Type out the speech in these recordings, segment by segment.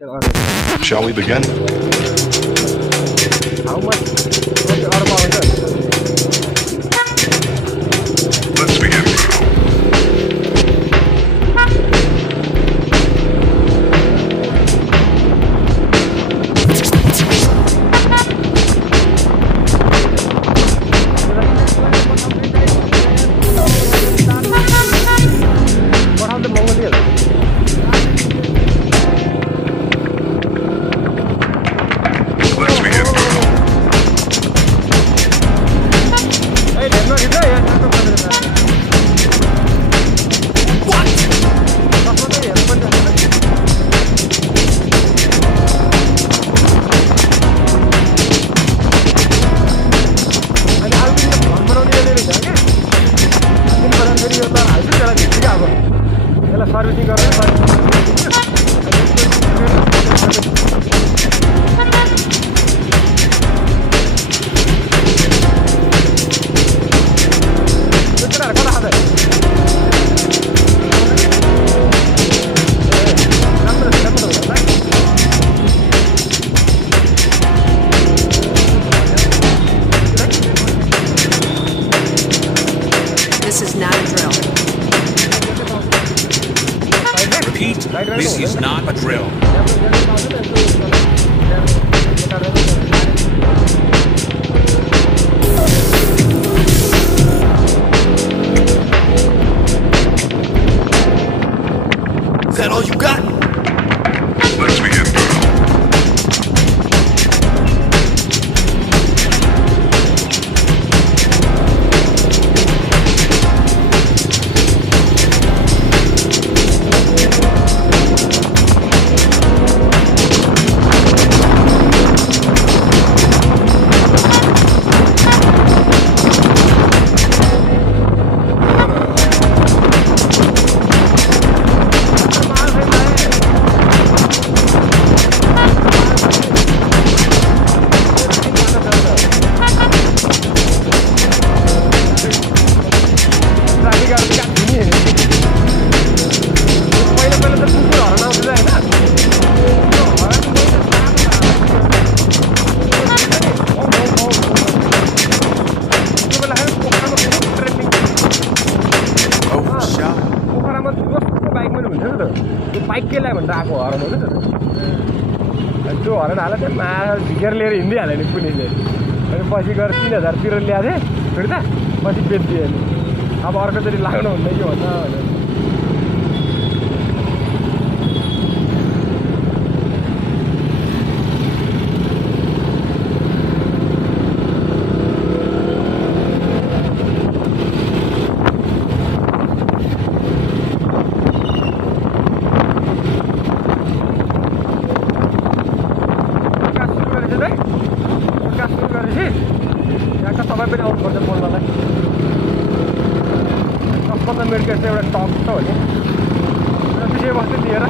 Shall we begin? How much? Let's begin. What are the Mongolians? Let's begin. Hey, there's no guitar here. What? Servicing गरेर This is not a drill. Repeat, this is not a drill. Is that all you got? Let's begin. Bike केलाई भनेर आएको हरन हो कि त्यो हरन हाल त्यो मा झिकेर लिएर हिँडिहाल्यो नि पुलिसले अनि पछि गएर 3000 तिरेर ल्याएको थिएँ फिर्ता पछि बेचिदिएँ नि अब अर्कोचोटि लाग्नु हुँदैन कि भन्दा भनेर तपाईँ पनि आउनुपर्छ बोल्नलाई 10-15 मिनटको यस्तो एउटा टक त हो नि विषयवस्तु लिएर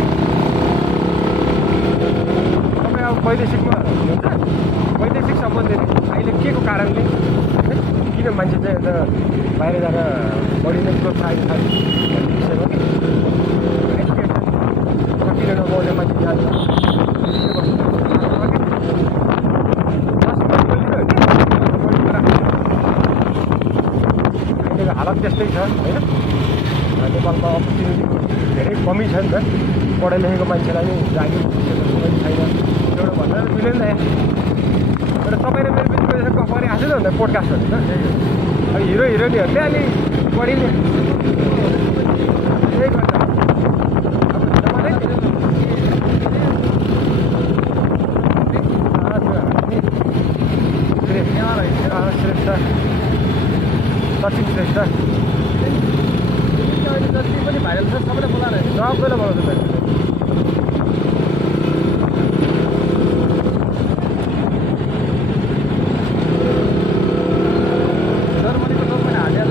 तपाईँ अब वैदेशिकमा हुनुहुन्छ वैदेशिक सम्बन्धी अहिले के को कारणले किन मान्छे चाहिँ यता बाहिर जान बढी नै प्रोत्साहित छ भन्ने विषयमा एजुकेसन किन नपाउने मान्छे जान्छ हालत त्यस्तै छ होइन नेपालमा अपर्च्युनिटीको धेरै कमी छ नि त पढाइ लेखेको मान्छेलाई नि जागिर पनि छैन एउटा भनेर मिलेन तर तपाईँ र मेरो बिचको यसो गफ गरिरहेको छ नि त पोडकास्ट भनेर अब हिरो हिरोइनहरूले अलि बढी नै त्यही गर्छ श्रेष्ठ सचिन श्रेष्ठ जति पनि भाइरल छ सबैलाई बोलाएर सबैलाई बोलाउँछ जर्मनीको डकुमेन्ट हालेर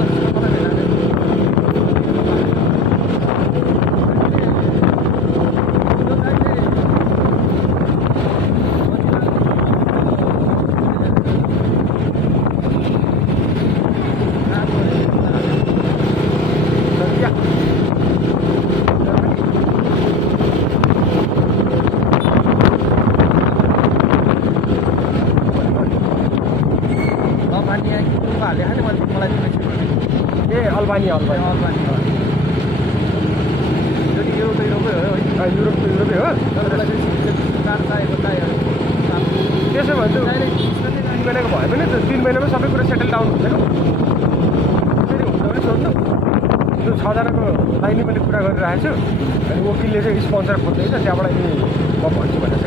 अल्बानिया युरोपै हो त्यसो भने चाहिँ 3 महिनाको भयो भने त 3 महिनामा सबै कुरा सेटल डाउन हुँदैन फेरि हुन्छ भने सोध्नु त्यो 6 जनाको लागि मैले कुरा गरिरहेको छु अनि वकिलले चाहिँ स्पोन्सर खोज्दैछ त्यहाँबाट नि म भन्छु भनेको छ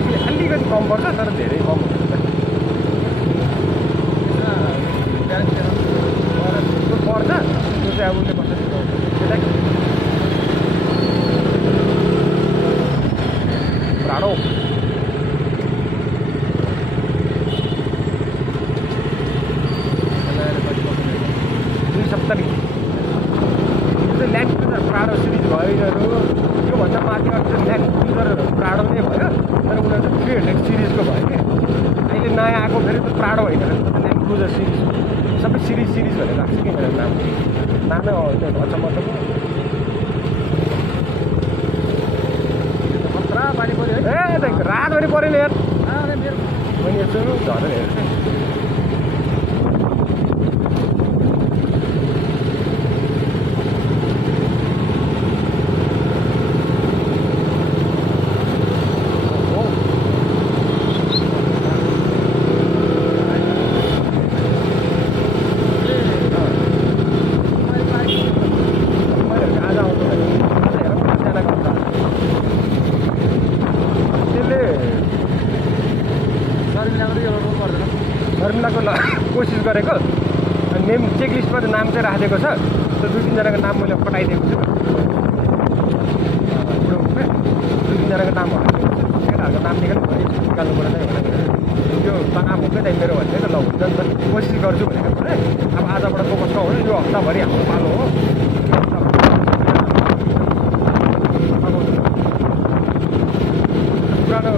कि अलिकति कम पर्छ तर धेरै कम हुन्छ त्यो पर्छ त्यो चाहिँ अब उसले कसरी प्राडो 270 यो चाहिँ ल्यान्ड क्रुजर प्राडो सिरिज भयो यिनीहरू योभन्दा माथि अर्को ल्यान्ड क्रुजर प्राडो नै भयो तर उनीहरू चाहिँ 300 सिरिजको भयो कि अहिले नयाँ आएको फेरि त प्राडो होइन ल्यान्ड क्रुजर सिरिज सबै सिरिज भनेर राख्छ कि मेरो नामै त्यो अचम्मको रातभरि पऱ्यो है रातभरि पऱ्यो नि यार मैले यस्तो झरेर हेर्छु कोसिस गरेको नेम चेक लिस्टमा त नाम चाहिँ राखिदिएको छ त्यो 2-3 जनाको नाम मैले पठाइदिएको छु 2-3 जनाको नाम केटाहरूको नाम निकाल्नु निकाल्नु पर्दैन त्यो तनाव हुन्छ नि मेरो भनेको ल हुन्छ नि त कोसिस गर्छु भनेको थिएँ अब आजबाट फोकस नहुनु यो हप्ताभरि हाम्रो पालो हो पुरानो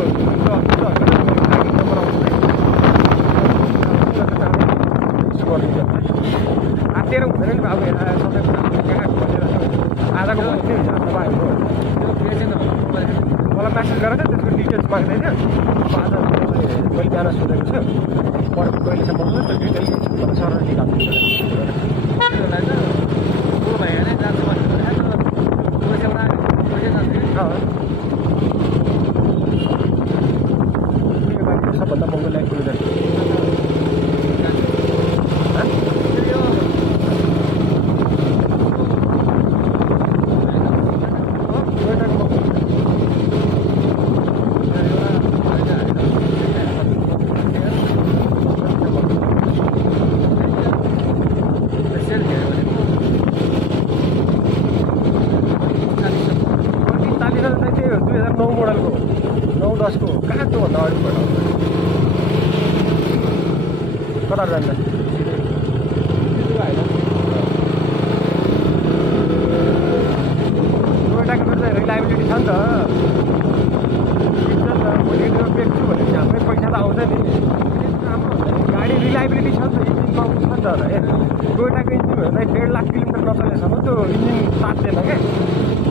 आत्तिएर हुँदैन नि बाबु सबै कुरा आजको भन्ने मलाई म्यासेज गरेर त्यसको डिटेल्स माग्दै थियो आज मैले बिहान सोधेको छु कहिलेसम्म त्यो डिटेल्स सर निकाल्छु सबभन्दा महँगो ल्यान्ड क्रुजर मोडलको 9-10 को कहाँ त्योभन्दा अगाडि भयो कता जान्छ टोयोटाको चाहिँ रिलायबिलिटी छ नि त भोलि त्यो बेच्छु भने हाम्रै पैसा त आउँछ नि राम्रो हुन्छ नि गाडी रिलायबिलिटी छ नि त इन्जिन पाउनु छ नि त टोयोटाको इन्जिन हो भने 1.5 लाख किलोमिटर नचलेसम्म त्यो इन्जिन तात्दैन क्या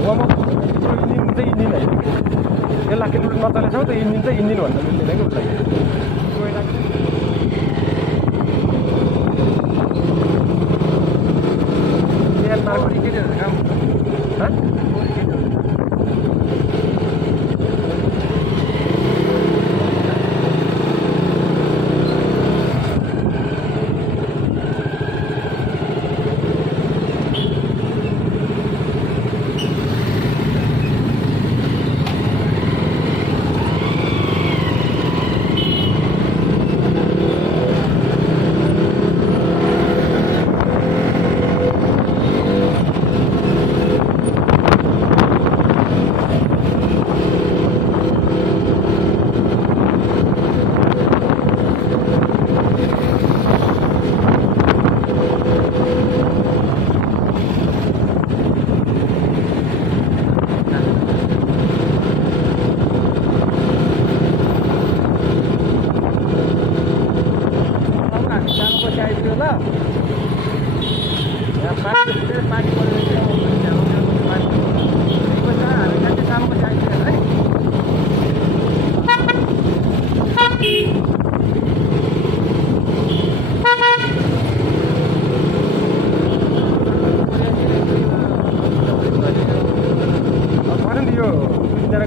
वार्मअप त्यो इन्जिन चाहिँ इन्जिन होइन 1 लाख किलोमिटर नचलेसम्म त्यो इन्जिन चाहिँ इन्जिन भन्दा मिल्दैन कि उसलाई टोयोटाको म्यानमारको टिकटहरू काम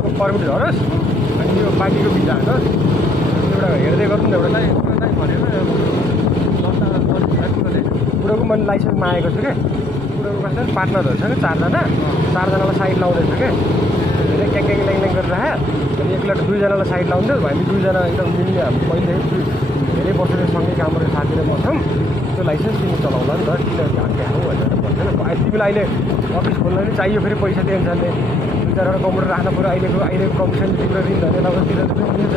तपाईँको पर्मिट झरोस् अनि यो बाँकीको भिजा हानुहोस् एउटा हेर्दै गर्नु न एउटा कुरोको मैले लाइसेन्स मागेको छु क्या कुरोको कसैले पार्टनरहरूसँग चारजनालाई साइड लाउँदैछ क्या धेरै क्याङ ल्याङ गरेर अनि एकलट दुईजनालाई साइड लाउँदै हामी दुईजना एकदम मिल्ने हामी पहिलेदेखि धेरै वर्षदेखि सँगै काम गरेर साथी र म छौँ त्यो लाइसेन्स तिमी चलाउला नि त किनकि हामी हो भनेर भन्दैन तिमीलाई अहिले अफिस खोल्न नि चाहियो फेरि पैसा टेन्सनले दुई चारवटा कम्प्युटर राख्नु पऱ्यो अहिलेको कमिसन तिम्रो ऋण धनीलाई तिर मिल्छ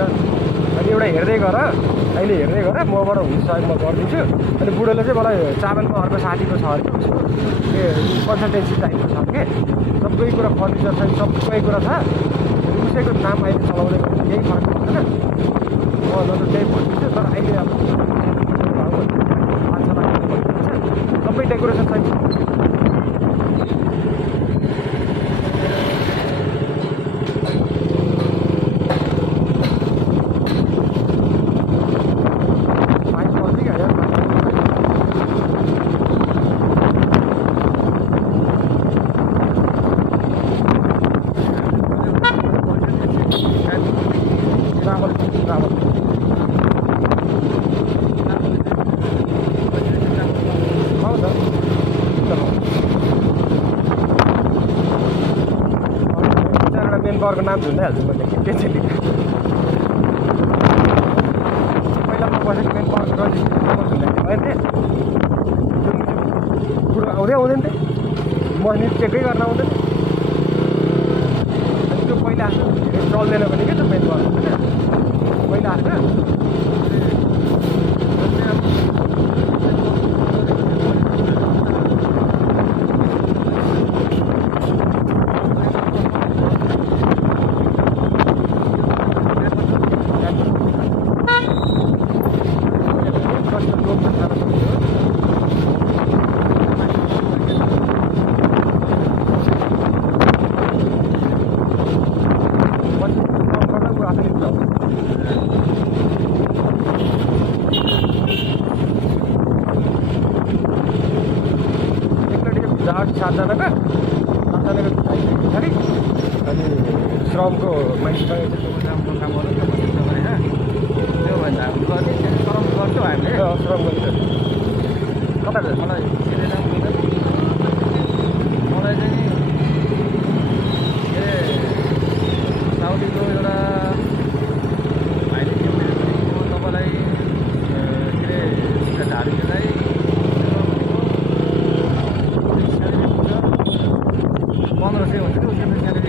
अनि एउटा हेर्दै गर अहिले हेर्दै गर मबाट हुन्छ सहयोग म गरिदिन्छु अनि बुढोले चाहिँ मलाई चावलमा अर्को साथीको छ अरे उसको कन्सल्टेन्सी टाइपको छ कि सबै कुरा फर्निचर छ सबै कुरा छ उसैको नाम अहिले चलाउँदै केही फरक पर्दैन म न त त्यही भनिदिन्छु तर अहिले अब 5 लाख सबै डेकोरेसन छ 'को नाम झुन्डाइहाल्छु मैले के चाहिँ पहिला म बसेको मेन पावरको रजिस्ट्रेसन नम्बर झुन्डाइदिनु भयो नि कुरो आउँदै आउँदैन थिएँ म चेकै गर्न आउँदैन अनि त्यो पहिला आफ्नो चल्दैन भने के त मेन पावर पहिला आफ्नो सातजनाको पछाडि अनि श्रमको मान्छेसँग राम्रो काम गर्नु भन्ने होइन त्योभन्दा गर्ने श्रम गर्छौँ हामीले श्रम गर्छ कता मलाई मलाई चाहिँ के साउदीको एउटा भाइले के भनेको तपाईँलाई के अरे धारीलाई 1500 हुन्छ कि उसको